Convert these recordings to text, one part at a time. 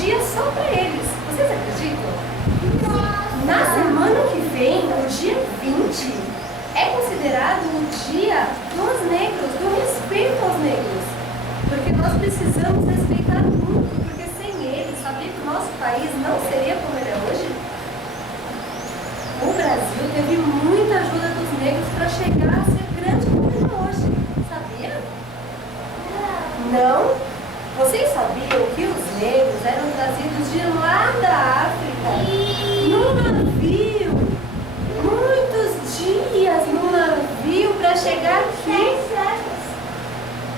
dia só para eles. Vocês acreditam? Na semana que vem, o dia 20, é considerado o dia dos negros, do respeito aos negros. Porque nós precisamos respeitar muito, porque sem eles, sabia que o nosso país não seria como ele é hoje? O Brasil teve muita ajuda dos negros para chegar a ser grande como ele é hoje. Sabia? Não? Vocês sabiam que os negros eram trazidos de lá da África? Num navio, muitos dias no navio para chegar aqui.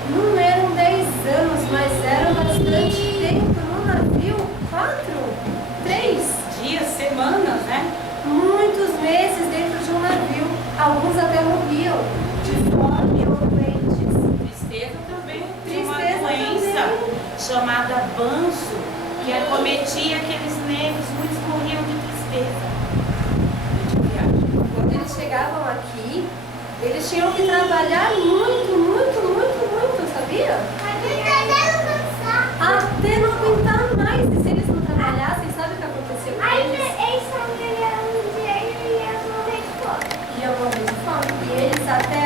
Não eram 10 anos, mas eram bastante tempo no navio. 4, 3 dias, semanas, né? Muitos meses dentro de um navio. Alguns até morriam de fome ou doentes. Tristeza também. Tristeza uma doença também. Chamada banço, que acometia aqueles negros, muitos morriam de tristeza. Quando eles chegavam aqui, eles tinham que trabalhar muito, sabia? Até não aguentar mais. E se eles não trabalhassem, sabe o que aconteceu com eles? Iam morrer de fome. E eles até,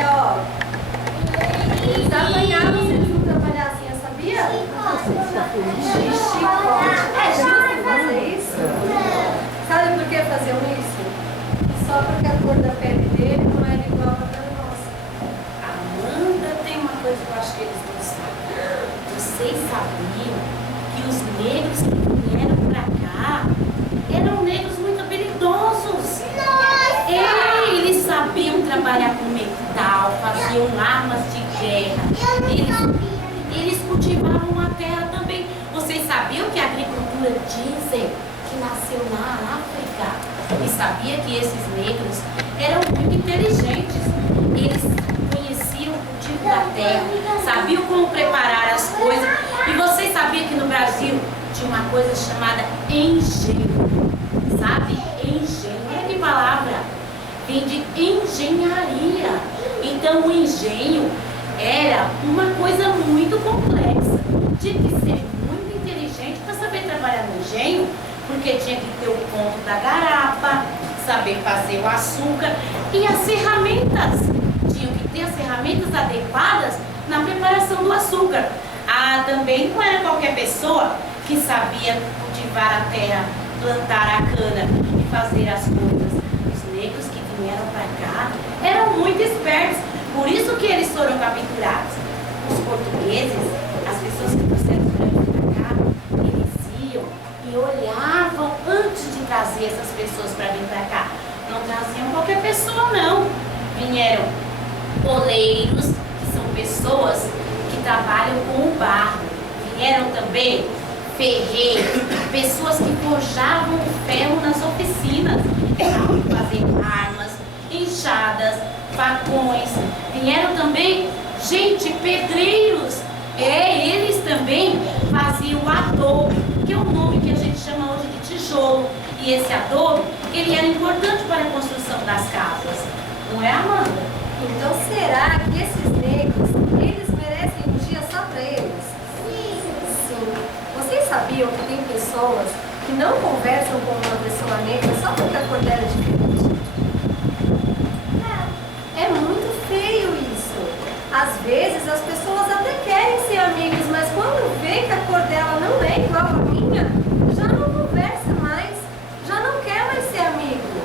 eles apanhavam se eles não trabalhassem, sabia? De chicote. É justo fazer isso? Sabe por que faziam isso? Só porque a cor da pele dele não era igual à da nossa. Amanda, tem uma coisa que eu acho que eles não sabem. Vocês sabiam que os negros que vieram pra cá eram negros muito habilidosos? Eles sabiam trabalhar com metal, faziam armas de guerra. Eles cultivavam a terra também. Vocês sabiam que a agricultura dizem que nasceu na África? E sabia que esses negros eram muito inteligentes. Eles conheciam o cultivo da terra, sabiam como preparar as coisas. E vocês sabiam que no Brasil tinha uma coisa chamada engenho? Sabe? Engenho. Olha que palavra. Vem de engenharia. Então o engenho era uma coisa muito complexa. Tinha que ser muito inteligente para saber trabalhar no engenho, porque tinha que ter o ponto da garapa, saber fazer o açúcar e as ferramentas. Tinham que ter as ferramentas adequadas na preparação do açúcar. Também não era qualquer pessoa que sabia cultivar a terra, plantar a cana e fazer as coisas. Os negros que vieram para cá eram muito espertos, por isso que eles foram capturados. Os portugueses, as pessoas que trouxeram os brancos para cá, eles iam e olhavam antes de trazer essas pessoas para vir para cá. Não traziam qualquer pessoa, não. Vieram poleiros, que são pessoas que trabalham com o barro. Vieram também ferreiros, pessoas que forjavam o ferro nas oficinas, para fazer armas, enxadas, facões. Vieram também, pedreiros. Eles também faziam o adobe, que é o nome que a gente chama hoje de tijolo. E esse adobe, ele era importante para a construção das casas. Não é, Amanda? Então será que esses negros, eles merecem um dia só para eles? Sim. Vocês sabiam que tem pessoas que não conversam com uma pessoa negra só porque a cor dela é diferente? É muito feio isso. Às vezes as pessoas até querem ser amigas, mas quando vê que a cor dela não é igual à minha, já não conversa mais, já não quer mais ser amigo.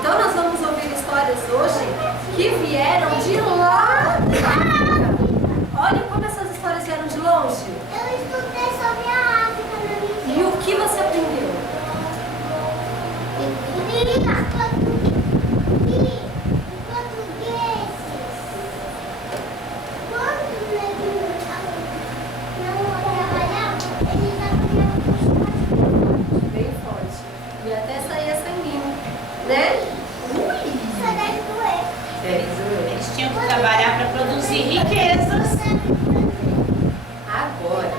Então nós vamos ouvir histórias hoje que vieram de lá da África. Olha como essas histórias vieram de longe. Eu estudei sobre a África na minha. E o que você aprendeu? Bem forte. E até sair sanguinho, né? Eles tinham que trabalhar para produzir riquezas. Agora,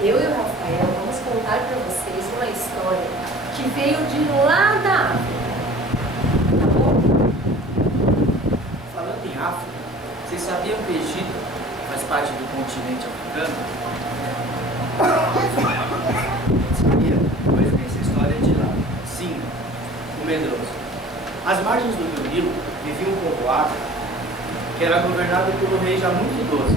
eu e o Rafael vamos contar para vocês uma história que veio de lá da África. Tá bom? Falando em África, vocês sabiam que o Egito faz parte do continente africano? medroso. Às margens do rio Nilo vivia um povoado que era governado por um rei já muito idoso.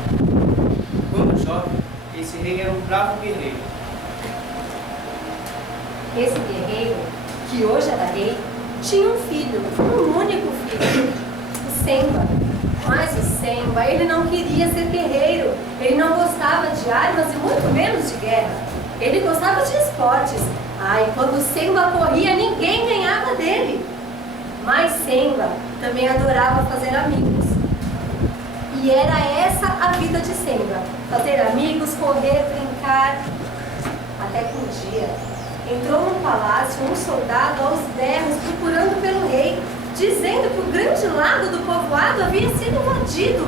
Quando jovem, esse rei era um bravo guerreiro. Esse guerreiro, que hoje era rei, tinha um filho, um único filho, o Semba. Mas o Semba, ele não queria ser guerreiro, ele não gostava de armas e muito menos de guerra. Ele gostava de esportes. E quando o Semba corria, ninguém ganhava dele. Mas Semba também adorava fazer amigos. E era essa a vida de Semba: fazer amigos, correr, brincar. Até que um dia entrou no palácio um soldado aos berros procurando pelo rei, dizendo que o grande lago do povoado havia sido invadido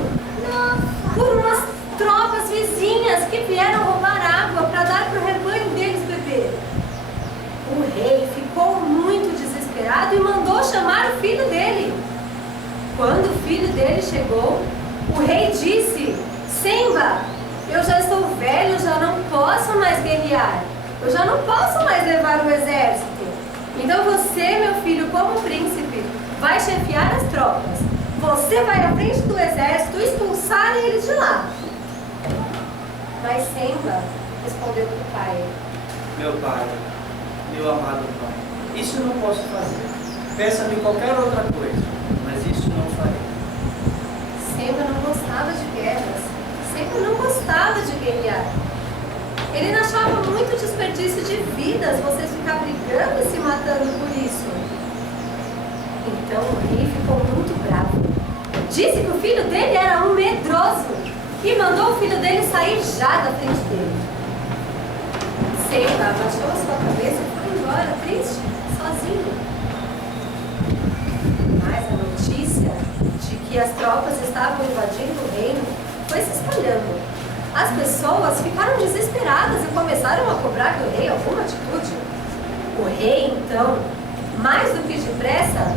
por umas tropas vizinhas que vieram roubar água para dar para o rebanho deles beber. O rei ficou muito desesperado e mandou chamar o filho dele. Quando o filho dele chegou, o rei disse: Semba, eu já estou velho, já não posso mais guerrear. Eu já não posso mais levar o exército. Então você, meu filho, como príncipe, vai chefiar as tropas. Você vai à frente do exército expulsar eles de lá. Mas Semba respondeu para o pai: Meu pai, meu amado pai, isso eu não posso fazer. Peça-me qualquer outra coisa, mas isso não farei. Semba não gostava de guerras. Semba não gostava de guerrear. Ele achava muito desperdício de vidas você ficar brigando e se matando por isso. Então o rei ficou muito bravo. Disse que o filho dele era um medroso e mandou o filho dele sair já da frente dele. Semba abaixou a sua cabeça e foi embora, triste, sozinho. Mas a notícia de que as tropas estavam invadindo o reino foi se espalhando. As pessoas ficaram desesperadas e começaram a cobrar do rei alguma atitude. O rei, então, mais do que depressa,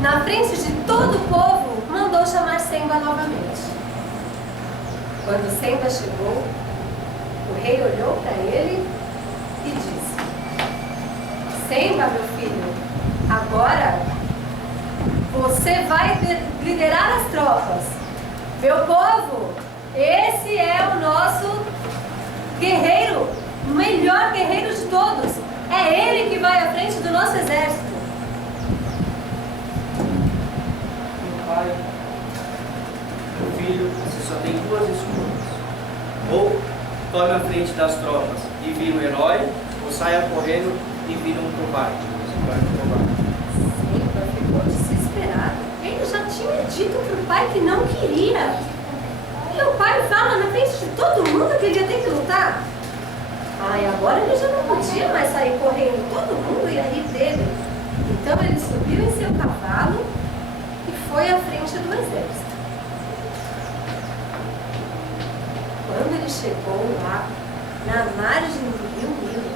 na frente de todo o povo, mandou chamar Semba novamente. Quando Semba chegou, o rei olhou para ele e disse: Semba, meu filho, agora você vai liderar as tropas. Meu povo, esse é o nosso guerreiro, o melhor guerreiro de todos. É ele que vai à frente do nosso exército. Meu pai, meu filho, você só tem duas escolhas. Ou tome a frente das tropas e vira um herói, ou saia correndo e vira um covarde. Você vai um covarde. Semba ficou desesperado. Ele já tinha dito para o pai que não queria. E o pai fala na frente de todo mundo que ele ia ter que lutar. E agora ele já não podia mais sair correndo. Todo mundo ia rir dele. Então ele subiu em seu cavalo e foi à frente do exército. Quando ele chegou lá, na margem do rio Nilo,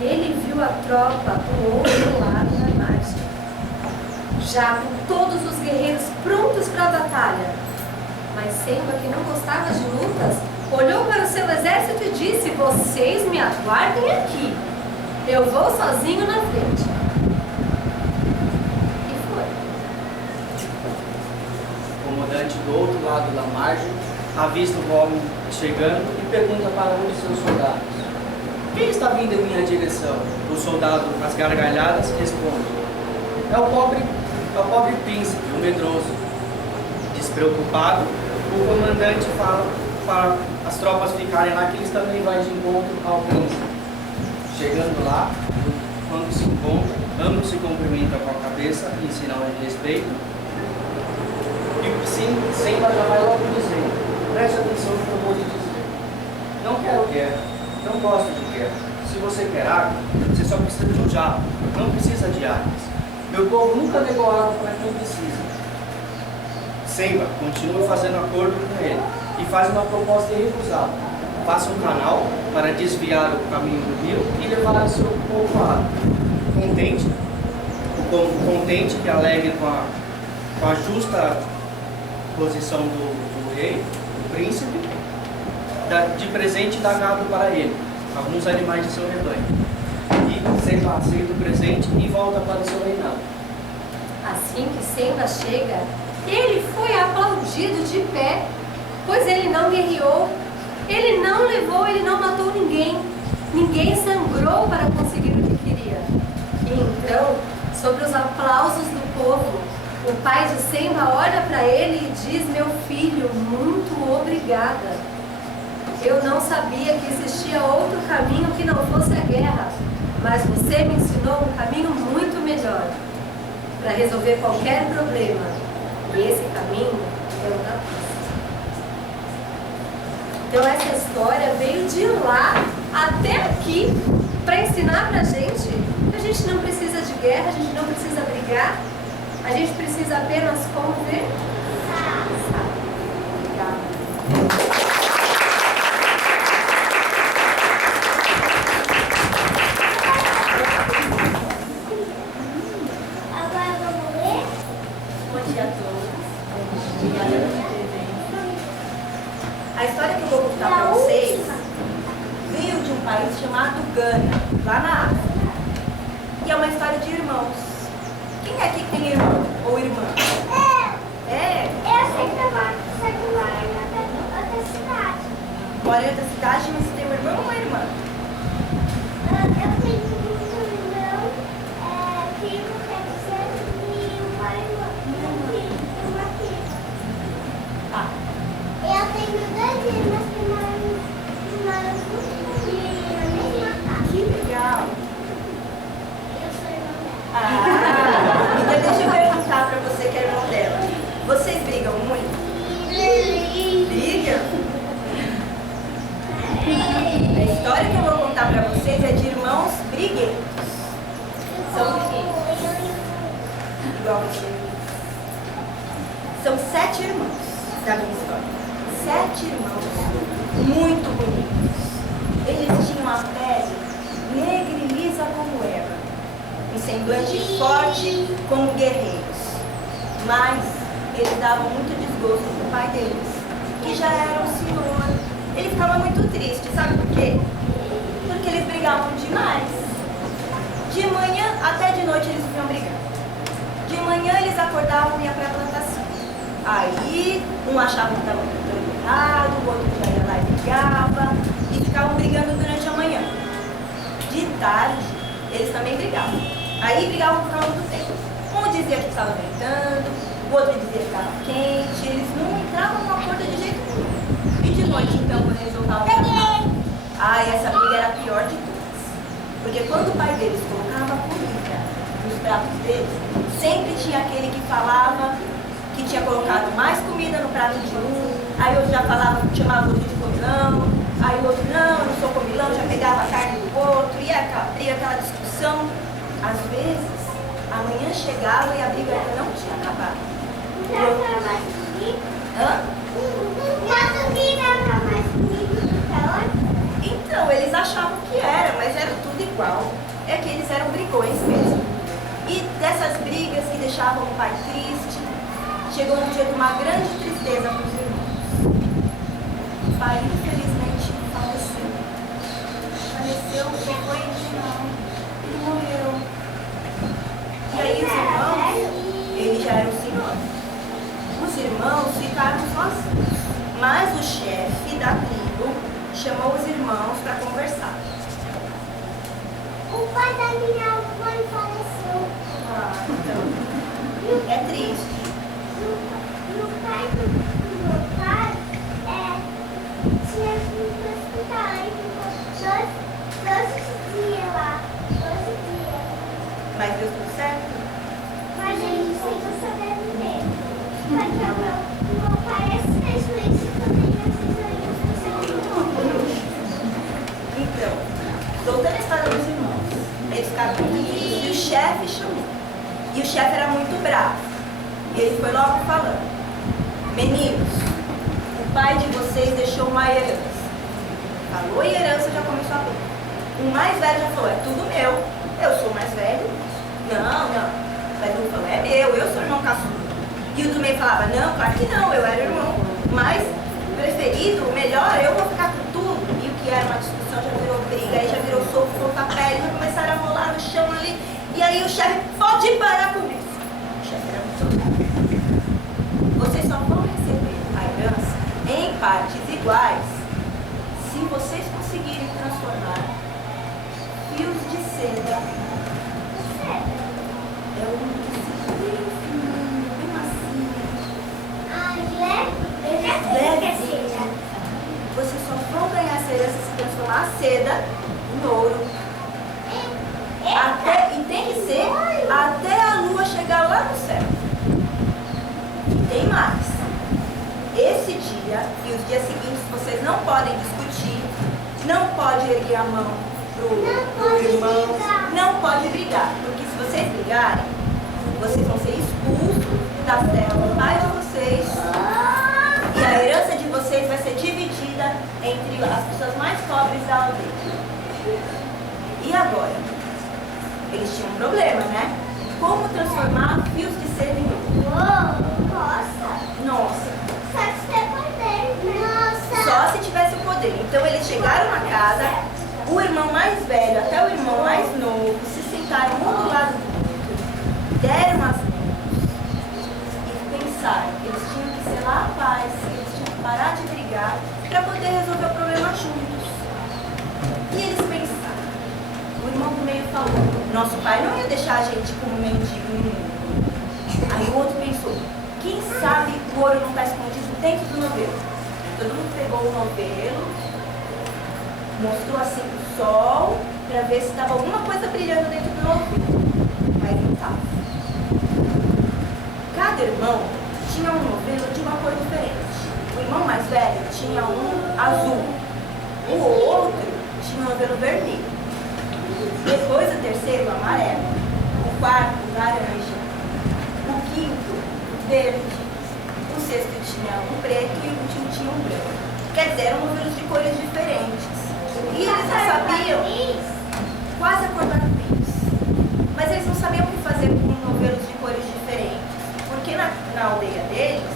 ele viu a tropa do outro lado da margem, já com todos os guerreiros prontos para a batalha. Mas Semba, que não gostava de lutas, olhou para o seu exército e disse: vocês me aguardem aqui. Eu vou sozinho na frente. E foi. O comandante do outro lado da margem avista o homem chegando e pergunta para um de seus soldados: quem está vindo em minha direção? O soldado, às gargalhadas, responde: é o pobre príncipe, o medroso. Despreocupado, o comandante fala para as tropas ficarem lá que eles também vão de encontro ao príncipe. Chegando lá, quando se encontram, ambos se cumprimentam com a cabeça em sinal de respeito. E sim, Semba já vai logo dizendo: preste atenção no que eu vou lhe dizer. Não quero guerra, não gosto de guerra. Se você quer água, você só precisa de um jato, não precisa de armas. Meu povo nunca negou água para quem precisa. Semba continua fazendo acordo com ele e faz uma proposta irrecusável. Faça um canal para desviar o caminho do rio e levar o seu povoado. Contente e alegre com a justa posição do rei, do príncipe, de presente dá gado para ele, alguns animais de seu rebanho. E Semba aceita o presente e volta para o seu reinado. Assim que Semba chega, ele foi aplaudido de pé, pois ele não guerreou, ele não levou, ele não matou ninguém. Ninguém sangrou para conseguir o que queria. E então, sobre os aplausos do povo, o pai de Semba olha para ele e diz: meu filho, muito obrigada. Eu não sabia que existia outro caminho que não fosse a guerra, mas você me ensinou um caminho muito melhor para resolver qualquer problema. E esse caminho é o da paz. Então essa história veio de lá até aqui para ensinar pra gente que a gente não precisa de guerra, a gente não precisa brigar, a gente precisa apenas conversar. Agora vamos ler? Bom dia a todos. A história que eu vou contar para vocês veio de um país chamado Gana, lá na África. E é uma história de irmãos. Quem é aqui que tem irmão ou irmã? É? Eu sei que eu moro na outra cidade. Mora em outra cidade, mas você tem um irmão ou uma irmã? Eu tenho um irmão, primo, quer dizer, e uma irmã. Uma filha. Ah, Eu tenho 2 irmãs que moram junto comigo na mesma casa. que legal! Eu sou irmã dela. Ah, então deixa eu perguntar para você que é irmão dela. Vocês brigam muito? Brigam? A história que eu vou contar para vocês é de irmãos briguentos. São igual você. São 7 irmãos da minha história. 7 irmãos muito bonitos. Eles tinham a pele negra e lisa como Eva, um semblante forte como guerreiros. Mas eles davam muito desgosto pro pai deles, que já era um senhor. Ele ficava muito triste, sabe por quê? Porque eles brigavam demais. De manhã até de noite eles vinham brigar. De manhã eles acordavam e iam para a plantação. Aí um achava que estava cantando errado, o outro já ia lá e brigava, e ficavam brigando durante a manhã. De tarde eles também brigavam. Aí brigavam por causa do tempo. Um dizia que estava ventando, o outro dizia que estava quente, eles não entravam num acordo de jeito nenhum. E de noite, então, quando eles voltavam pra casa, essa briga era a pior de todas. Porque quando o pai deles colocava comida nos pratos deles, sempre tinha aquele que falava que tinha colocado mais comida no prato de um, aí eu já falava, chamava o outro de comilão, aí o outro, não, eu não sou comilão, já pegava a carne do outro, e aquela briga, aquela discussão. Às vezes, a manhã chegava e a briga ainda não tinha acabado. Não era mais comigo? Hã? Nossa vida era mais comigo do que a outra? Então, eles achavam que era, mas era tudo igual. É que eles eram brigões mesmo. E dessas brigas que deixavam o pai triste, chegou um dia de uma grande tristeza para os irmãos. O pai, infelizmente, faleceu. Faleceu, não foi não. Ele morreu. E aí os irmãos, ele já era o senhor. Os irmãos ficaram sozinhos. Mas o chefe da tribo chamou os irmãos para conversar. O pai da minha avó faleceu. Ah, então, é triste. E o pai do meu pai tinha vindo para o hospital. Ele ficou 12 dias lá. 12 dias. Mas deu tudo certo? Mas ele sempre sobreviver. Porque o meu pai é 6 meses também, Então, voltando à história dos irmãos, eles ficaram unidos e o chefe chamou. E o chefe era muito bravo. E ele foi logo falando: meninos, o pai de vocês deixou uma herança. Falou e herança já começou a briga. O mais velho já falou: é tudo meu. Eu sou o mais velho. Não. Mas um falou: é meu, eu sou o irmão caçula. E o do meio falava: não, claro que não, eu era o irmão. Mas preferido, o melhor, eu vou ficar com tudo. E o que era uma discussão já virou briga, aí já virou soco, pontapé, eles começaram a rolar no chão. aí o chefe pode parar com isso. O chefe era muito soldado. Vocês só vão receber a herança em partes iguais se vocês conseguirem transformar fios de seda. É um tecido bem fininho, bem macio. Levezinho. Vocês só vão ganhar essa herança se transformar a seda em ouro. E tem que ser até a lua chegar lá no céu. E tem mais. Esse dia e os dias seguintes vocês não podem discutir, não pode erguer a mão pro irmão, não pode brigar. Porque se vocês brigarem, vocês vão ser expulsos da terra do pai de vocês. E a herança de vocês vai ser dividida entre as pessoas mais pobres da aldeia. E agora? Eles tinham um problema, né? Como transformar fios de seda em ouro? Nossa! Só se tivesse o poder. Então eles chegaram na casa, o irmão mais velho até o irmão mais novo se sentaram um do lado do outro, deram as mãos e pensaram. Eles tinham que selar a paz, eles tinham que parar de brigar para poder resolver o problema juntos. E eles pensaram. O irmão do meio falou: nosso pai não ia deixar a gente como mendigo no mundo. Aí o outro pensou: quem sabe o ouro não está escondido dentro do novelo? Todo mundo pegou o novelo, mostrou assim o sol, para ver se estava alguma coisa brilhando dentro do novelo. Mas não estava. Cada irmão tinha um novelo de uma cor diferente. O irmão mais velho tinha um azul, o outro tinha um novelo vermelho. Depois o terceiro, o amarelo. O quarto, o laranja. O quinto, o verde. O sexto tinha um preto e o último tinha um branco. Quer dizer, eram novelos de cores diferentes. E eles não sabiam quase a cor do arco-íris. Mas eles não sabiam o que fazer com novelos de cores diferentes. Porque na aldeia deles,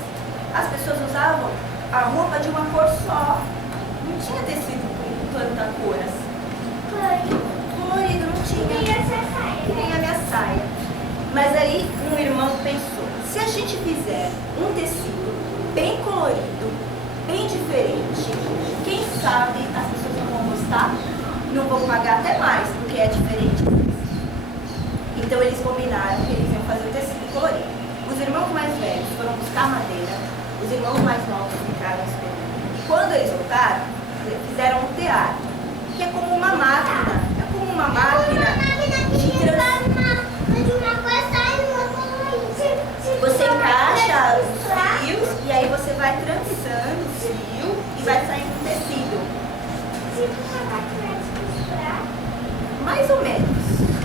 as pessoas usavam a roupa de uma cor só. Não tinha tecido com tanta cor assim. Colorido, não tinha. Que nem a minha saia. Mas aí um irmão pensou: se a gente fizer um tecido bem colorido, bem diferente, quem sabe as pessoas não vão gostar, não vão pagar até mais, porque é diferente. Então eles combinaram que eles iam fazer o tecido colorido. Os irmãos mais velhos foram buscar madeira, os irmãos mais novos ficaram esperando. E quando eles voltaram, fizeram um tear, que é como uma máquina. É como uma máquina de Você encaixa os fios e aí você vai trançando o fio e vai saindo um tecido. Mais ou menos.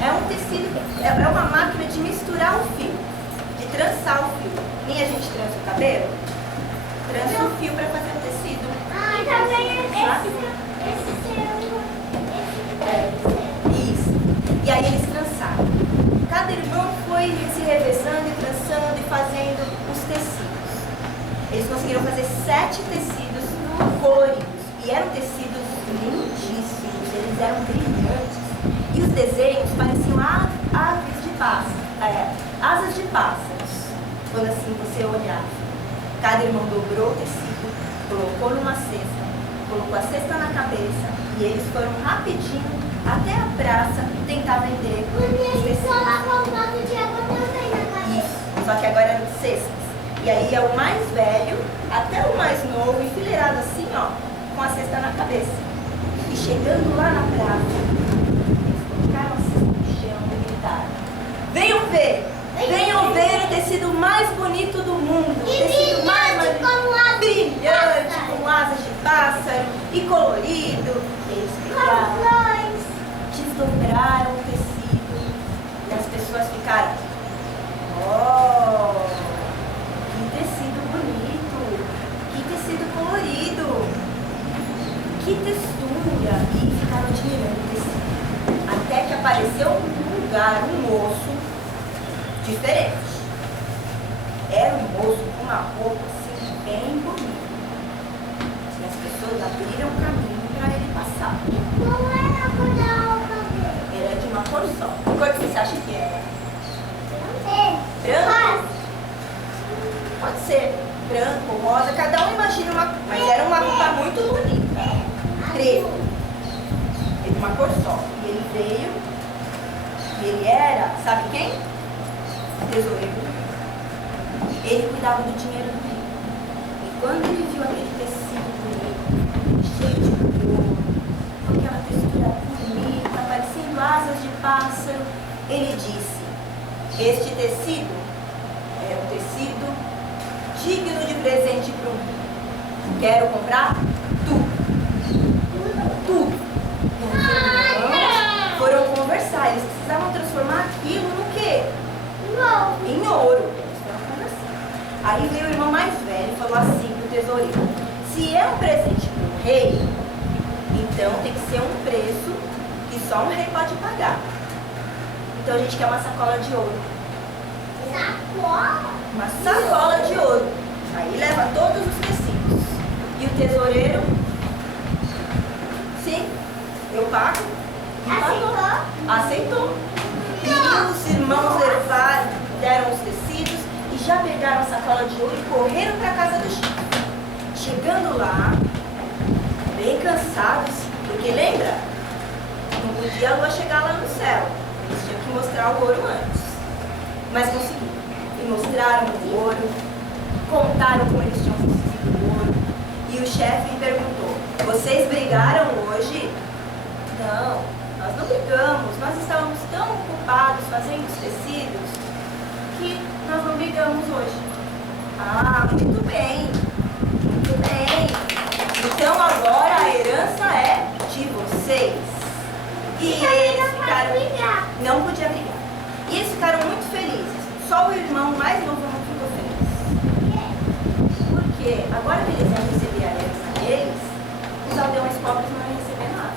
É um tecido, é uma máquina de misturar o fio, de trançar o fio. Nem a gente trança o cabelo, trança o fio para fazer o tecido. Ah, também Isso. E aí eles trançaram. Cada irmão foi se revezando e trançando e fazendo os tecidos. Eles conseguiram fazer 7 tecidos coloridos. E eram tecidos lindíssimos, eles eram brilhantes. E os desenhos pareciam aves de pássaro, asas de pássaros. Quando assim você olhava. Cada irmão dobrou o tecido, colocou numa cesta, colocou a cesta na cabeça e eles foram rapidinho até a praça tentar vender os tecidos. Isso, só que agora eram cestas. E aí é o mais velho até o mais novo, enfileirado assim, ó, com a cesta na cabeça. E chegando lá na praça, eles colocaram a cesta no chão e gritaram: venham ver o tecido mais bonito do mundo, o tecido mais brilhante, com asas de pássaro e colorido. Eles pegaram, desdobraram o tecido e as pessoas ficaram: oh, que tecido bonito, que tecido colorido, que textura. E ficaram admirando o tecido. Até que apareceu num lugar um moço diferente. Era um moço com uma roupa assim bem bonita. E as pessoas abriram o caminho para ele passar. Não era a cor da roupa dele. Era de uma cor só. Que cor que você acha que era? branco, rosa, cada um imagina uma, mas era uma roupa muito bonita, preto, de uma cor só. E ele veio, e ele era, sabe quem? O tesoureiro do rei. Ele cuidava do dinheiro do rei. E quando ele viu aquele tecido bonito, cheio de cor, com aquela textura bonita, parecendo asas de pássaro, ele disse: este tecido é um tecido digno de presente para um rei. Quero comprar tudo. Tudo. E os irmãos foram conversar. Eles precisavam transformar aquilo no quê? Em ouro. Eles foram conversar. Aí veio o irmão mais velho e falou assim pro tesoureiro: se é um presente para um rei, então tem que ser um preço que só um rei pode pagar. Então a gente quer uma sacola de ouro. Sacola? Uma sacola de ouro. Aí leva todos os tecidos. E o tesoureiro: sim, eu pago. E pagou. Aceitou. E os irmãos levaram, deram os tecidos e já pegaram a sacola de ouro e correram para a casa do chefe. Chegando lá, bem cansados, porque lembra? Não podia a lua chegar lá no céu. Eles tinham que mostrar o ouro antes. Mas conseguiram. E mostraram o ouro, contaram como eles tinham conseguido o ouro. E o chefe perguntou: vocês brigaram hoje? Não, nós não brigamos. Nós estávamos tão ocupados fazendo os tecidos que nós não brigamos hoje. Ah, muito bem. Muito bem. Então agora a herança é de vocês. E eles ficaram... Não podia brigar. E eles ficaram muito felizes. Só o irmão mais novo não ficou feliz. Porque agora que eles iam receber a herança deles, os aldeões pobres não iam receber nada.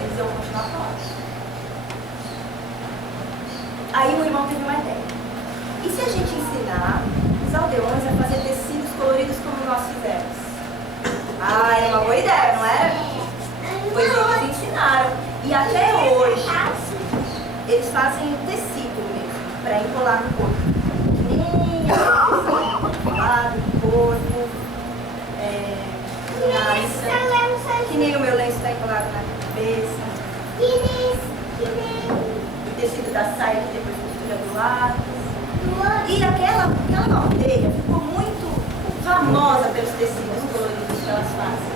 Eles iam continuar pobres. Aí o irmão teve uma ideia. E se a gente ensinar os aldeões a fazer tecidos coloridos como nós fizemos? Ah, é uma boa ideia, não é? Pois eles ensinaram. E até hoje, eles fazem o tecido mesmo, para encolar no corpo. Que nem encolado no corpo, que nem o meu lenço está encolado na cabeça. O tecido da saia que depois costura do lado. E aquela aldeia ficou muito famosa pelos tecidos coloridos que elas fazem.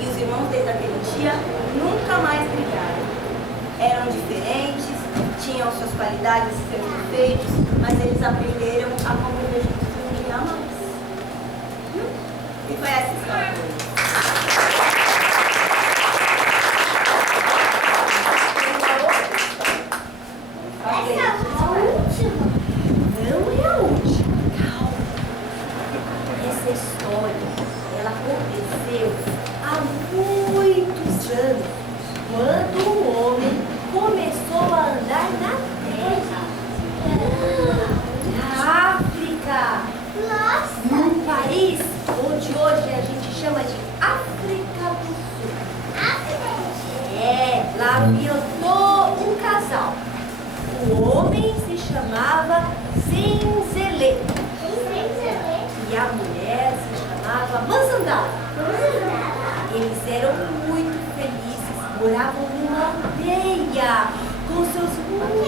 E os irmãos desde aquele dia nunca mais brigaram. Eram diferentes, tinham suas qualidades e seus defeitos, mas eles aprenderam a conviver juntos e a mais. E foi essa história. Quando o homem começou a andar na terra, na África, num país onde hoje a gente chama de África do Sul. Lá habitou um casal. O homem se chamava Zenzele e a mulher se chamava Manzandala. Eles eram muito felizes. Moravam numa aldeia com seus muros.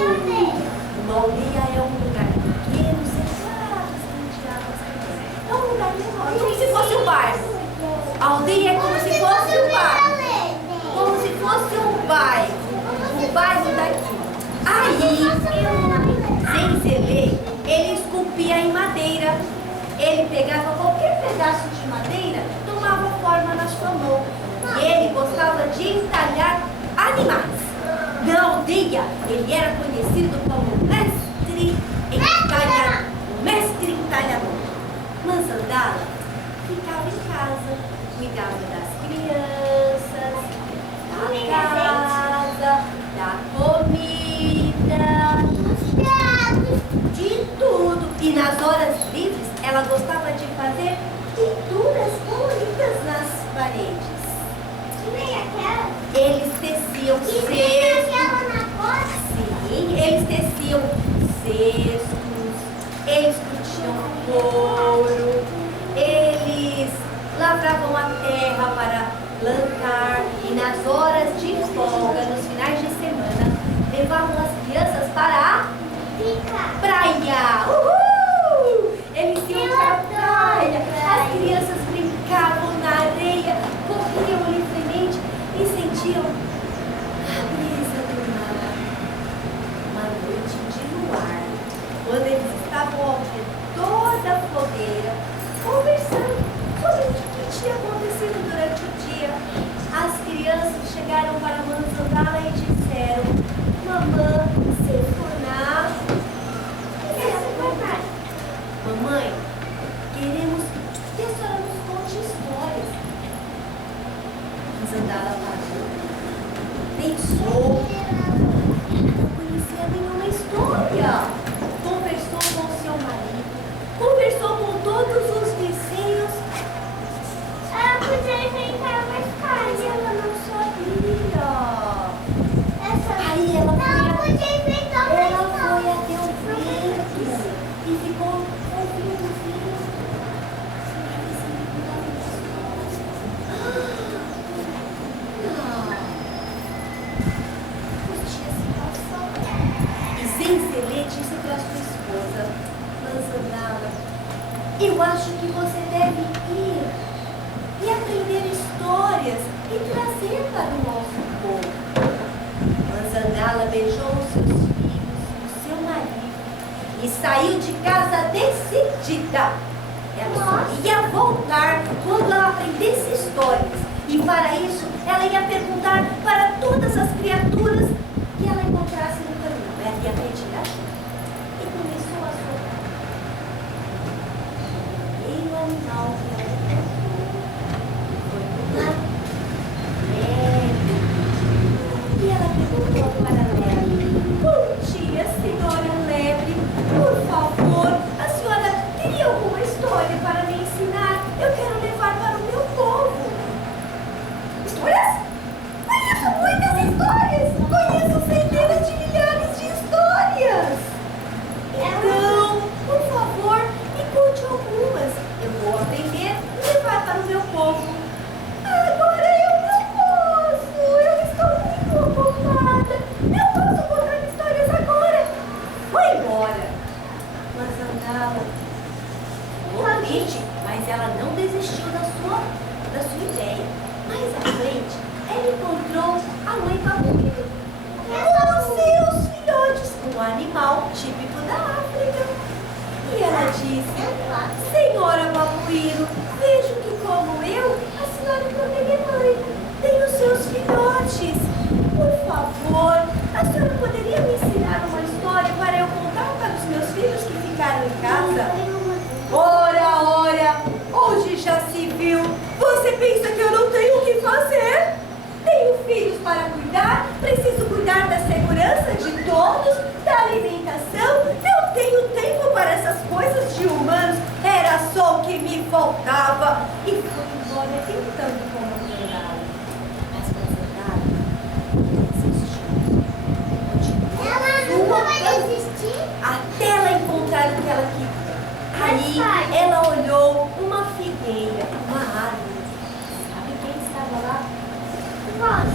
Uma aldeia é um lugar pequeno, cercado, escanteado. É um lugar menor, como se fosse um bairro. A aldeia é como se fosse um bairro. Como se fosse um bairro. O bairro daqui. Aí, Zenzele, ele esculpia em madeira. Ele pegava qualquer pedaço de madeira, tomava forma na sua mão. E ele gostava de entalhar animais. Na aldeia, ele era conhecido como mestre entalhador. Manzandala ficava em casa, cuidava das crianças, da casa, da comida, de tudo. E nas horas livres, ela gostava de fazer pinturas coloridas nas paredes. Eles teciam cestos. Sim, eles teciam cestos, eles curtiam couro, terra para plantar e nas horas de folga, nos finais de semana, levavam as crianças para a praia. Uhul! Eles iam para a praia. As crianças brincavam na areia, corriam livremente e sentiam a brisa do mar. Uma noite de luar, quando eles estavam ao redor da fogueira, conversando sobre o que tinha acontecido durante o dia, as crianças chegaram para Manzandala e disseram: mamãe, se fornar, mamãe, queremos que a senhora nos conte histórias. Manzandala parou, pensou, não conhecia nenhuma história. Conversou com seu marido, conversou com todos os vizinhos. Ela podia inventar uma história. Ela não sabia. Aí Ela ela podia inventar uma foi história. até o vento e ficou ouvindo o vento. Os dias se passaram. E Zenzelê disse para sua esposa: Manzandala, eu acho que você deve ir e aprender histórias e trazer para o nosso povo. Manzandala beijou os seus filhos, o seu marido, e saiu de casa decidida. Ela só ia voltar quando ela aprendesse histórias. E para isso, ela ia perguntar para todas as criaturas que ela encontrasse no caminho. Ela ia pedir ajuda. E começou a soltar. E o animal que ela encontrou foi uma lebre. E ela perguntou para a lebre: bom dia, senhora lebre. Por favor, a senhora teria alguma história para me ensinar? Eu quero levar para o meu povo. Histórias? Conheço muitas histórias. Conheço centenas de milhares de histórias. Então, por favor, me conte algumas. Eu vou aprender e levar para o meu povo. Agora eu não posso. Eu estou muito ocupada. Eu posso contar histórias agora. Foi embora. Manzandala ficou, mas ela não desistiu da sua ideia. Mais à frente, ela encontrou a mãe babuíno com seus filhotes, um animal típico da África. E ela disse: senhora babuíno, vejo que como eu, a senhora também é mãe. Tem os seus filhotes. Por favor, a senhora poderia me ensinar uma história para eu contar para os meus filhos que ficaram em casa? Ora, hoje já se viu. Você pensa que eu não tenho o que fazer? Tenho filhos para cuidar, preciso cuidar da segurança de todos, da alimentação. Não tenho tempo para essas coisas de humanos. Era só o que me faltava. E foi embora tentando comandá-la. Mas Manzandala insistiu. Ela nunca vai desistir. Até ela encontrar o que ela queria. Aí ela olhou uma figueira, uma árvore. Sabe quem estava lá? Ai,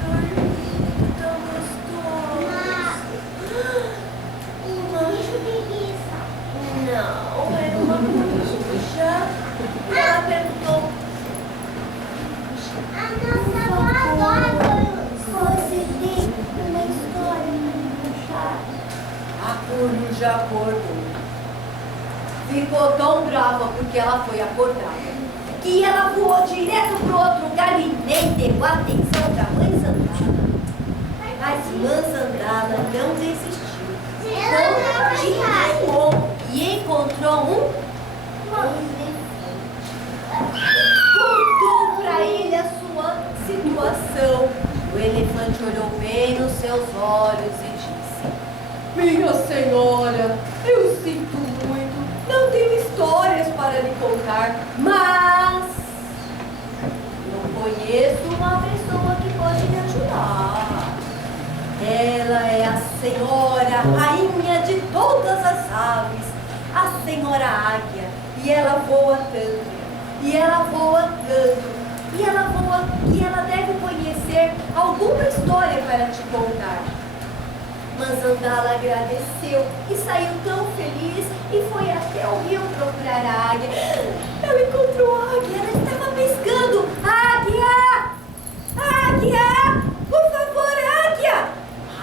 dormindo, tão gostoso. Uma Preguiça. Não, era uma coruja. E ela perguntou: A nossa avó adora. você tem uma história para me contar? A coruja acordou. Ficou tão brava porque ela foi acordada que ela voou direto para outro lugar e nem deu atenção para Manzandala. Mas Manzandala não desistiu. Continuou e encontrou um elefante. Contou para ele a sua situação. O elefante olhou bem nos seus olhos e disse: minha senhora, eu sinto muito. Não tenho histórias para lhe contar, mas eu conheço uma pessoa que pode me ajudar. Ela é a senhora, rainha de todas as aves, a senhora águia, e ela voa tanto e ela voa andando. E ela voa e ela deve conhecer alguma história para te contar. Manzandala agradeceu e saiu tão feliz e foi até o rio procurar a águia. Ela encontrou a águia, ela estava pescando. Águia! Águia! Por favor, águia!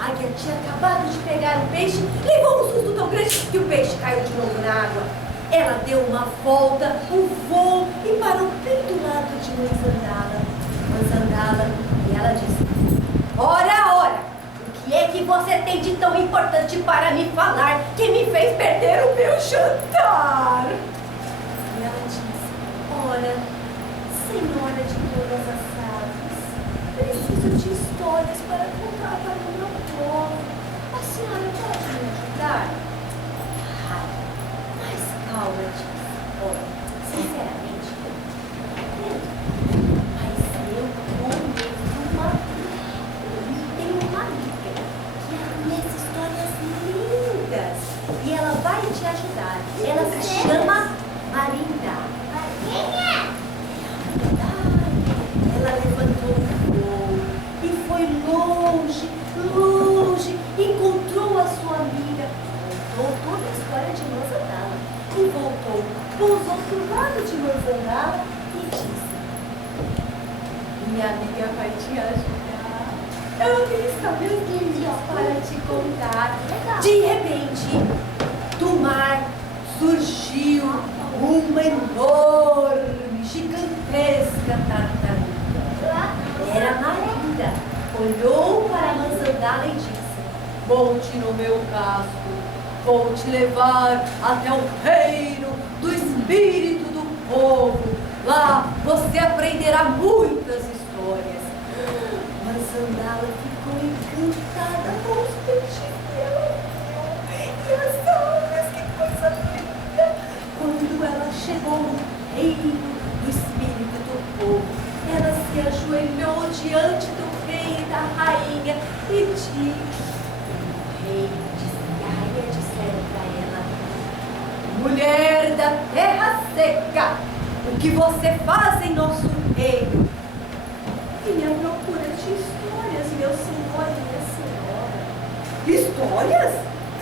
A águia tinha acabado de pegar um peixe, levou um susto tão grande que o peixe caiu de novo na água. Ela deu uma volta, um voo e parou bem do lado de Manzandala. Manzandala, e ela disse: ora, ora, o que é que você tem de tão importante para me falar que me fez perder o meu jantar? E ela disse: ora, senhora de todas as aves, preciso de histórias para contar para o meu povo. A senhora pode me ajudar? Calma, olha, sinceramente, mas eu tenho uma amiga que conhece histórias lindas e ela vai te ajudar. Ela se chama Marinda. Quem é? Ela levantou o voo e foi longe, longe, encontrou a sua amiga, contou toda a história de Manzandala. E voltou, pousou do lado de Manzandala e disse: minha amiga vai te ajudar. Eu tenho histórias lindas para te contar. De repente, do mar surgiu uma enorme, gigantesca tartaruga. Era Marinda. Olhou para Manzandala e disse: monte no meu casco. Vou te levar até o reino do espírito do povo. Lá você aprenderá muitas histórias. Manzandala ficou encantada com os peixes dela. E as almas, que coisa linda! Quando ela chegou no reino do espírito do povo, ela se ajoelhou diante do rei e da rainha e disse: rei, disseram para ela: mulher da terra seca, o que você faz em nosso reino? Vim à procura de histórias, meu senhor e minha senhora. Histórias?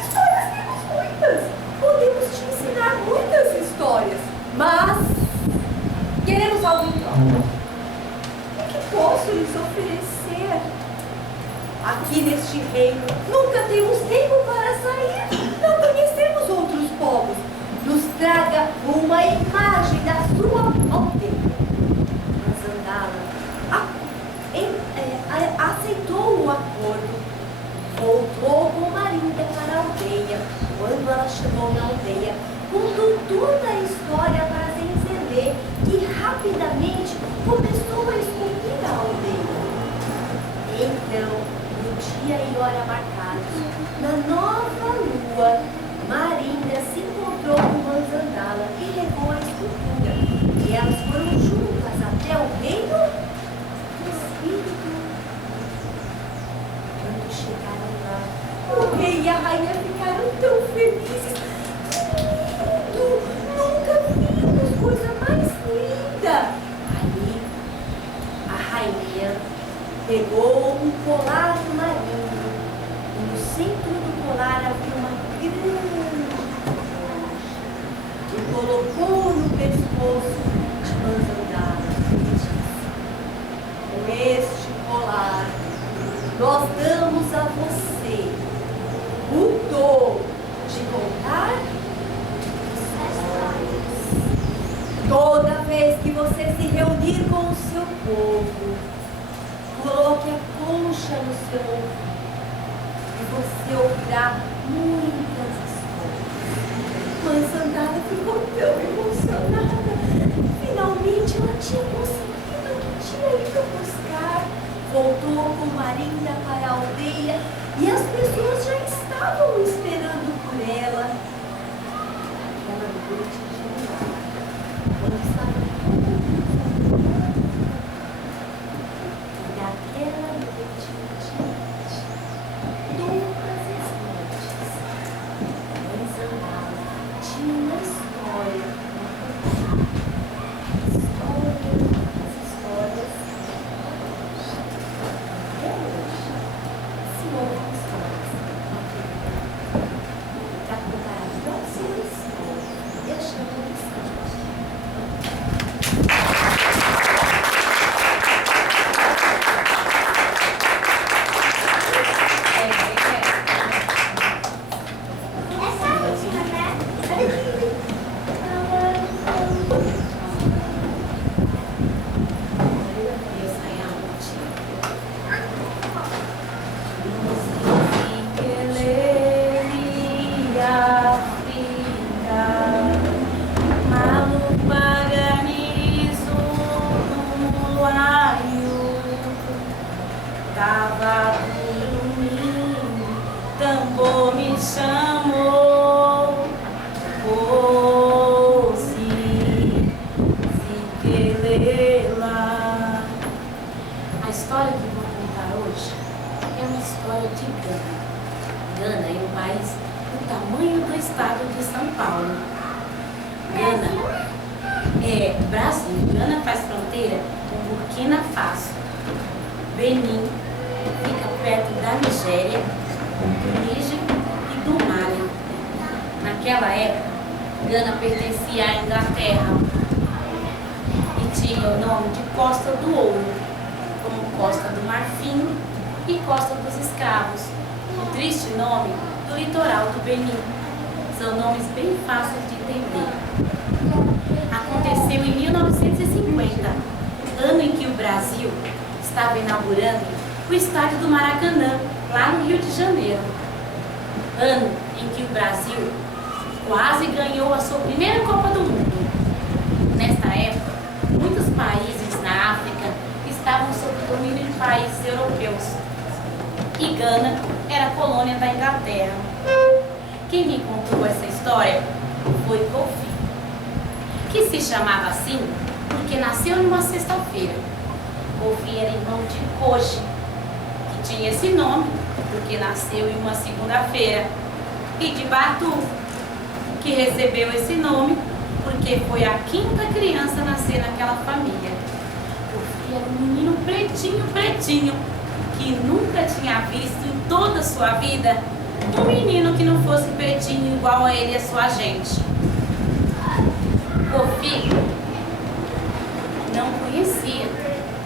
Histórias temos muitas. Podemos te ensinar muitas histórias, mas queremos algo em troca. O que posso lhes oferecer? Aqui neste reino, nunca temos tempo para sair. Não conhecemos outros povos. Nos traga uma imagem da sua aldeia. Manzandala aceitou o acordo. Voltou com Marinda para a aldeia. Quando ela chegou na aldeia, contou toda a história para Zenzele, que rapidamente começou a esculpir a aldeia. Então, no dia e hora marcados, na nova lua, Marinda se encontrou com Manzandala e levou a escultura. E elas foram juntas até o reino do espírito. Quando chegaram lá, o rei e a rainha ficaram tão felizes. Lindo! Nunca vimos coisa mais linda! Aí, a rainha pegou um colar marinho e no centro do colar havia uma grande e colocou no pescoço de Manzandala e disse: com este colar nós damos a você o dom de contar histórias. Toda vez que você se reunir com o seu povo, coloque a concha no seu ouvido e você ouvirá muitas histórias. Manzandala ficou tão emocionada. Finalmente ela tinha conseguido o que tinha ido buscar. Voltou com Marinda para a aldeia e as pessoas já estavam esperando por ela. Aquela noite de luar, quando estava naquela noite diante, todas as noites, Manzandala tinha uma história para contar. Tava dormindo, tambor me chamou. Oh, sim, Ziquelela. A história que vou contar hoje é uma história de Gana. Gana é um país do tamanho do estado de São Paulo. Gana é Brasil. Gana faz fronteira com Burkina Faso. Benin fica perto da Nigéria, do Níger e do Mali. Naquela época, Gana pertencia à Inglaterra e tinha o nome de Costa do Ouro, como Costa do Marfim e Costa dos Escravos. O triste nome do litoral do Benin. São nomes bem fáceis de entender. Aconteceu em 1950, ano em que o Brasil estava inaugurando o estádio do Maracanã, lá no Rio de Janeiro. Ano em que o Brasil quase ganhou a sua primeira Copa do Mundo. Nesta época, muitos países na África estavam sob o domínio de países europeus. E Gana era colônia da Inglaterra. Quem me contou essa história foi Kofi, que se chamava assim porque nasceu numa sexta-feira. Kofi era irmão de Koji, que tinha esse nome porque nasceu em uma segunda-feira, e de Batu, que recebeu esse nome porque foi a quinta criança a nascer naquela família. Kofi era um menino pretinho, que nunca tinha visto em toda a sua vida um menino que não fosse pretinho igual a ele e a sua gente. Kofi não conhecia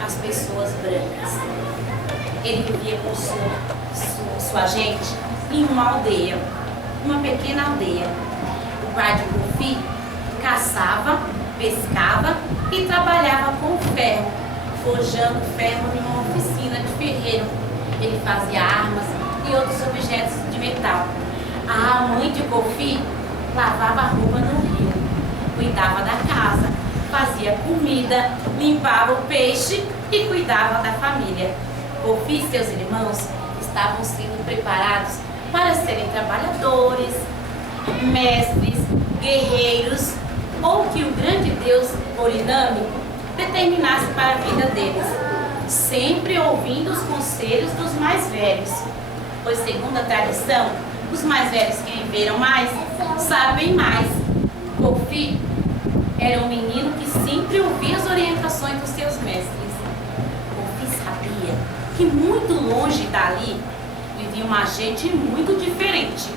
as pessoas brancas. Ele vivia com sua gente em uma aldeia, uma pequena aldeia. O pai de Kofi caçava, pescava e trabalhava com ferro, forjando ferro em uma oficina de ferreiro. Ele fazia armas e outros objetos de metal. A mãe de Kofi lavava roupa no rio, cuidava da casa, fazia comida, limpava o peixe e cuidava da família. Kofi e seus irmãos estavam sendo preparados para serem trabalhadores, mestres, guerreiros, ou que o grande deus Oriname determinasse para a vida deles, sempre ouvindo os conselhos dos mais velhos, pois segundo a tradição, os mais velhos que viveram mais, sabem mais. Kofi era um menino que sempre ouvia as orientações dos seus mestres. Kofi sabia que muito longe dali vivia uma gente muito diferente,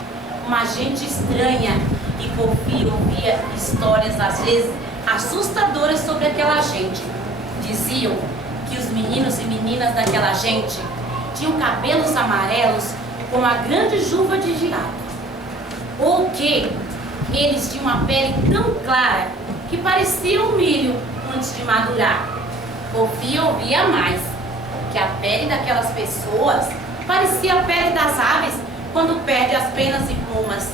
uma gente estranha, e Kofi ouvia histórias às vezes assustadoras sobre aquela gente. Diziam que os meninos e meninas daquela gente tinham cabelos amarelos como a grande juva de girafa, ou que eles tinham uma pele tão clara que parecia um milho antes de madurar. Kofi ouvia mais, que a pele daquelas pessoas parecia a pele das aves quando perde as penas e plumas.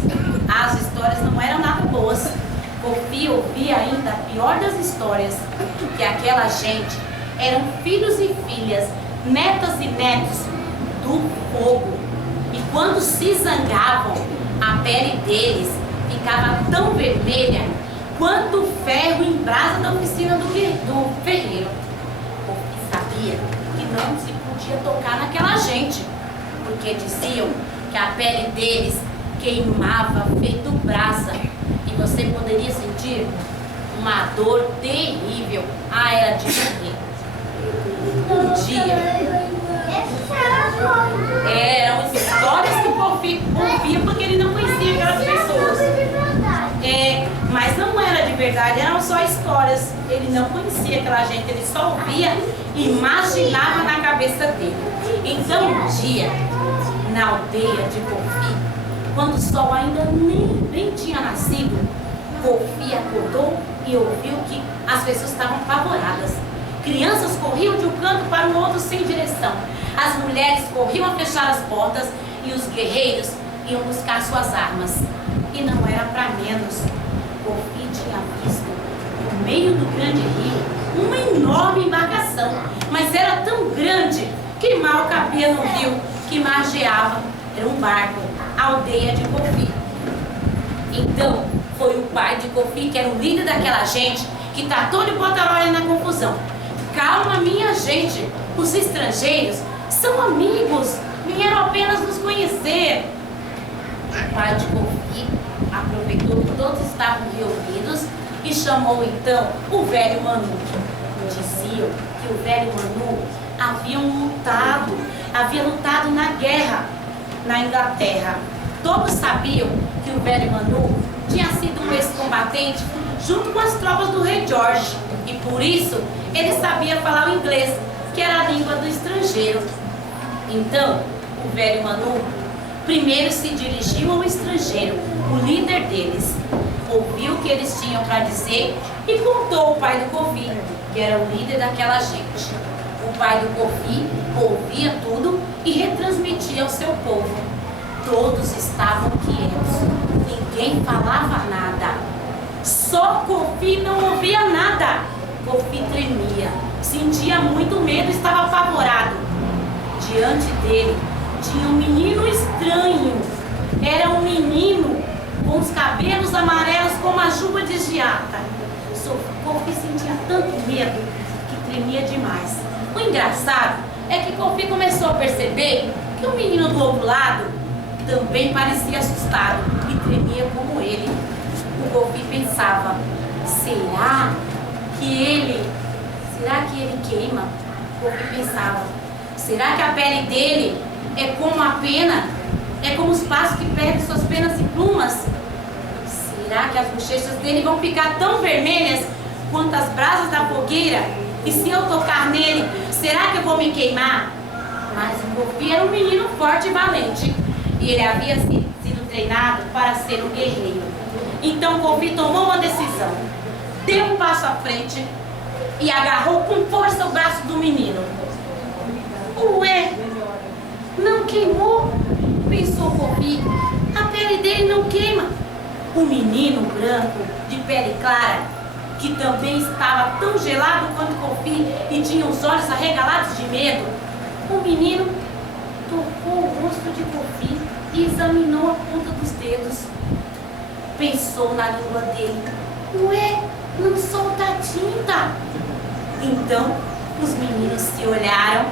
As histórias não eram nada boas. Kofi ouvia ainda a pior das histórias, que aquela gente eram filhos e filhas, netas e netos do fogo. E quando se zangavam, a pele deles ficava tão vermelha quanto o ferro em brasa da oficina do ferreiro. Kofi sabia que não se podia tocar naquela gente, porque diziam que a pele deles queimava feito brasa e você poderia sentir uma dor terrível. Era de morrer. Um dia, eram histórias que o Kofi ouvia porque ele não conhecia aquelas pessoas. Mas não era de verdade, eram só histórias. Ele não conhecia aquela gente, ele só ouvia e imaginava na cabeça dele. Então um dia, na aldeia de Kofi, quando o sol ainda nem tinha nascido, Kofi acordou e ouviu que as pessoas estavam apavoradas. Crianças corriam de um canto para o outro sem direção. As mulheres corriam a fechar as portas e os guerreiros iam buscar suas armas. E não era para menos. Kofi tinha visto, no meio do grande rio, uma enorme embarcação. Mas era tão grande que mal cabia no rio que margeava. Era um barco, a aldeia de Kofi. Então, foi o pai de Kofi, que era o líder daquela gente, que tratou de botar ordem na confusão. Calma, minha gente, os estrangeiros são amigos, vieram apenas nos conhecer. O pai de Kofi aproveitou que todos estavam reunidos e chamou então o velho Manu. Diziam que o velho Manu havia lutado na guerra na Inglaterra. Todos sabiam que o velho Manu tinha sido um ex-combatente junto com as tropas do rei George, e por isso ele sabia falar o inglês, que era a língua do estrangeiro. Então, o velho Manu primeiro se dirigiu ao estrangeiro, o líder deles, ouviu o que eles tinham para dizer e contou ao pai do Kofi, que era o líder daquela gente. O pai do Kofi ouvia tudo e retransmitia ao seu povo. Todos estavam quietos, ninguém falava nada. Só Kofi não ouvia nada. Kofi tremia, sentia muito medo, estava apavorado. Diante dele tinha um menino estranho. Era um menino com os cabelos amarelos como a juba de giata. Kofi sentia tanto medo que tremia demais. O engraçado é que Kofi começou a perceber que o menino do outro lado também parecia assustado e tremia como ele. O Kofi pensava, será que ele queima? O Kofi pensava, será que a pele dele é como a pena? É como os pássaros que perdem suas penas e plumas? Será que as bochechas dele vão ficar tão vermelhas quanto as brasas da fogueira? E se eu tocar nele, será que eu vou me queimar? Mas o Kofi era um menino forte e valente, e ele havia sido treinado para ser um guerreiro. Então Kofi tomou uma decisão, deu um passo à frente e agarrou com força o braço do menino. Ué, não queimou? Pensou Kofi, a pele dele não queima. O menino branco, de pele clara, que também estava tão gelado quanto Kofi e tinha os olhos arregalados de medo, o menino tocou o rosto de Kofi e examinou a ponta dos dedos. Pensou na língua dele. Ué, não solta a tinta. Então, os meninos se olharam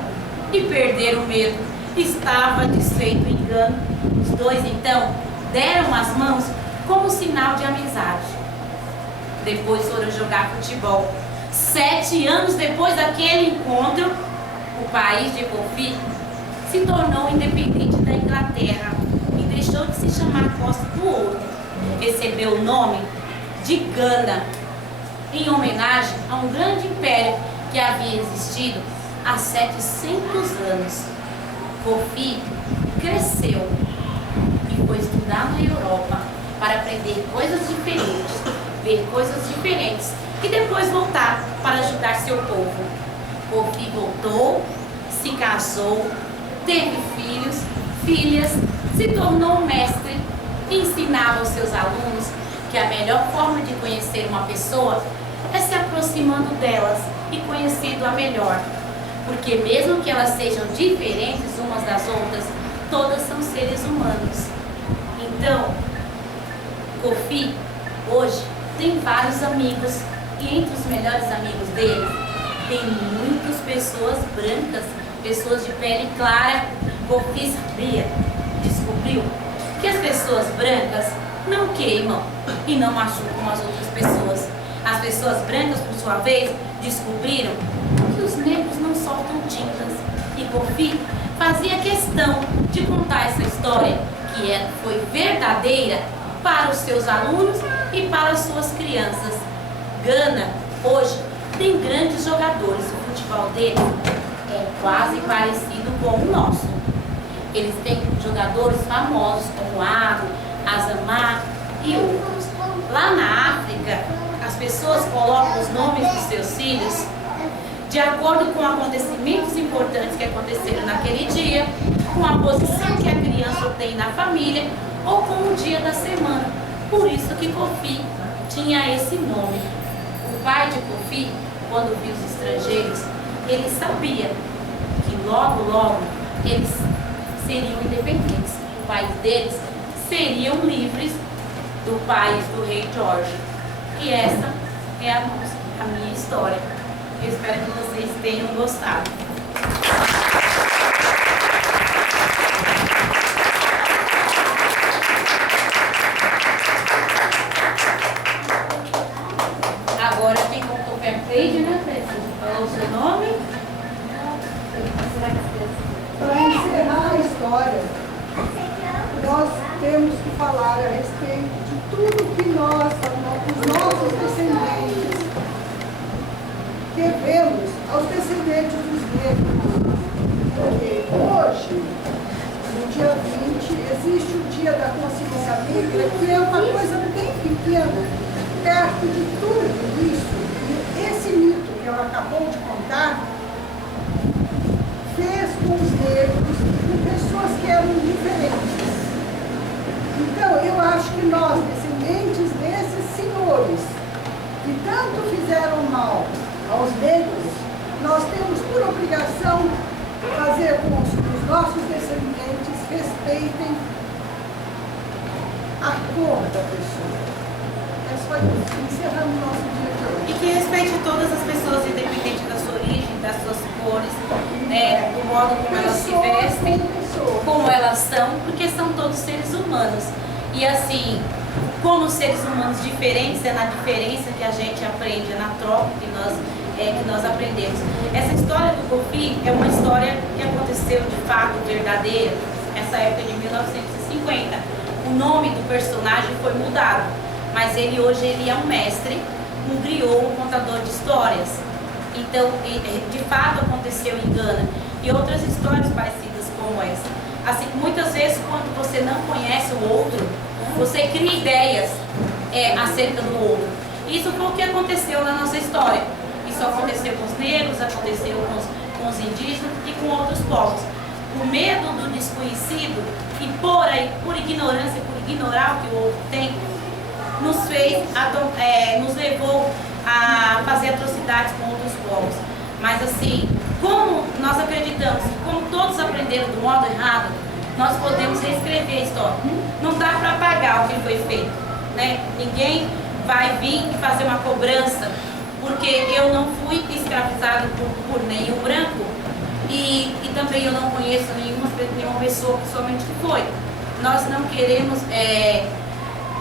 e perderam o medo. Estava desfeito o engano. Os dois, então, deram as mãos como sinal de amizade. Depois foram jogar futebol. 7 anos depois daquele encontro, o país de Kofi se tornou independente da Inglaterra e deixou de se chamar Costa do Ouro. Recebeu o nome de Gana, em homenagem a um grande império que havia existido há 700 anos. Kofi cresceu e foi estudar na Europa para aprender coisas diferentes, ver coisas diferentes e depois voltar para ajudar seu povo. Kofi voltou, se casou, teve filhos, filhas, se tornou mestre e ensinava aos seus alunos que a melhor forma de conhecer uma pessoa é se aproximando delas e conhecendo-a melhor, porque mesmo que elas sejam diferentes umas das outras, todas são seres humanos. Então, Kofi hoje tem vários amigos e entre os melhores amigos dele tem muitas pessoas brancas, pessoas de pele clara. Kofi descobriu que as pessoas brancas não queimam e não machucam as outras pessoas. As pessoas brancas, por sua vez, descobriram que os negros não soltam tintas. E Kofi fazia questão de contar essa história, que foi verdadeira, para os seus alunos e para as suas crianças. Gana, hoje, tem grandes jogadores. O futebol deles é quase parecido com o nosso. Eles têm jogadores famosos como Ado, Azamar e outros. Lá na África, as pessoas colocam os nomes dos seus filhos de acordo com acontecimentos importantes que aconteceram naquele dia, com a posição que a criança tem na família ou com o dia da semana. Por isso que Kofi tinha esse nome. O pai de Kofi, quando viu os estrangeiros, ele sabia que logo, logo, eles seriam independentes. O país deles seriam livres do país do rei Jorge. E essa é a minha história. Eu espero que vocês tenham gostado. Agora quem contou foi a Cleide, né, Cleide? Falou o seu nome? Para encerrar a história, nós temos que falar a respeito de tudo que nós, os nossos descendentes, devemos aos descendentes dos negros. Porque hoje, no dia 20, existe o Dia da Consciência Negra, que é uma coisa bem pequena, perto de tudo isso. E esse mito que ela acabou de contar fez com os negros e com pessoas que eram diferentes. Então, eu acho que nós, descendentes desses senhores, que tanto fizeram mal aos negros, nós temos por obrigação fazer com que os nossos descendentes respeitem a cor da pessoa. É só isso. Encerramos o nosso dia de hoje. E que respeite todas as pessoas, independente da sua origem, das suas cores, do modo como elas se vestem, como elas são, porque são todos seres humanos. E assim, como seres humanos diferentes, é na diferença que a gente aprende, é na troca que nós aprendemos. Essa história do Kofi é uma história que aconteceu de fato, verdadeira, nessa época de 1950. O nome do personagem foi mudado, mas hoje ele é um mestre, um griot, um contador de histórias. Então, de fato aconteceu em Gana. E outras histórias parecidas como essa. Assim, muitas vezes, quando você não conhece o outro, você cria ideias acerca do outro. Isso foi o que aconteceu na nossa história. Isso aconteceu com os negros, aconteceu com os indígenas e com outros povos. O medo do desconhecido e por ignorância, por ignorar o que o outro tem, nos levou a fazer atrocidades com outros povos. Mas assim, como nós acreditamos, como todos aprenderam do modo errado, nós podemos reescrever a história. Não dá para apagar o que foi feito, né? Ninguém vai vir e fazer uma cobrança, porque eu não fui escravizado por nenhum branco e também eu não conheço nenhuma pessoa que somente foi. Nós não queremos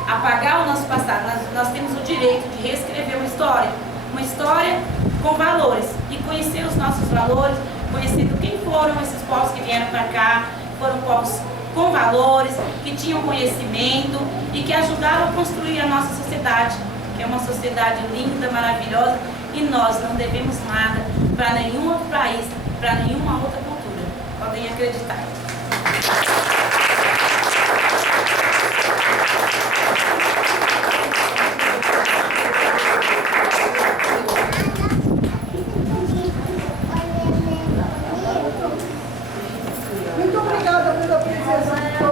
apagar o nosso passado, nós temos o direito de reescrever uma história com valores, e conhecer os nossos valores, conhecendo quem foram esses povos que vieram para cá, foram povos com valores, que tinham conhecimento e que ajudaram a construir a nossa sociedade, que é uma sociedade linda, maravilhosa, e nós não devemos nada para nenhum outro país, para nenhuma outra cultura. Podem acreditar.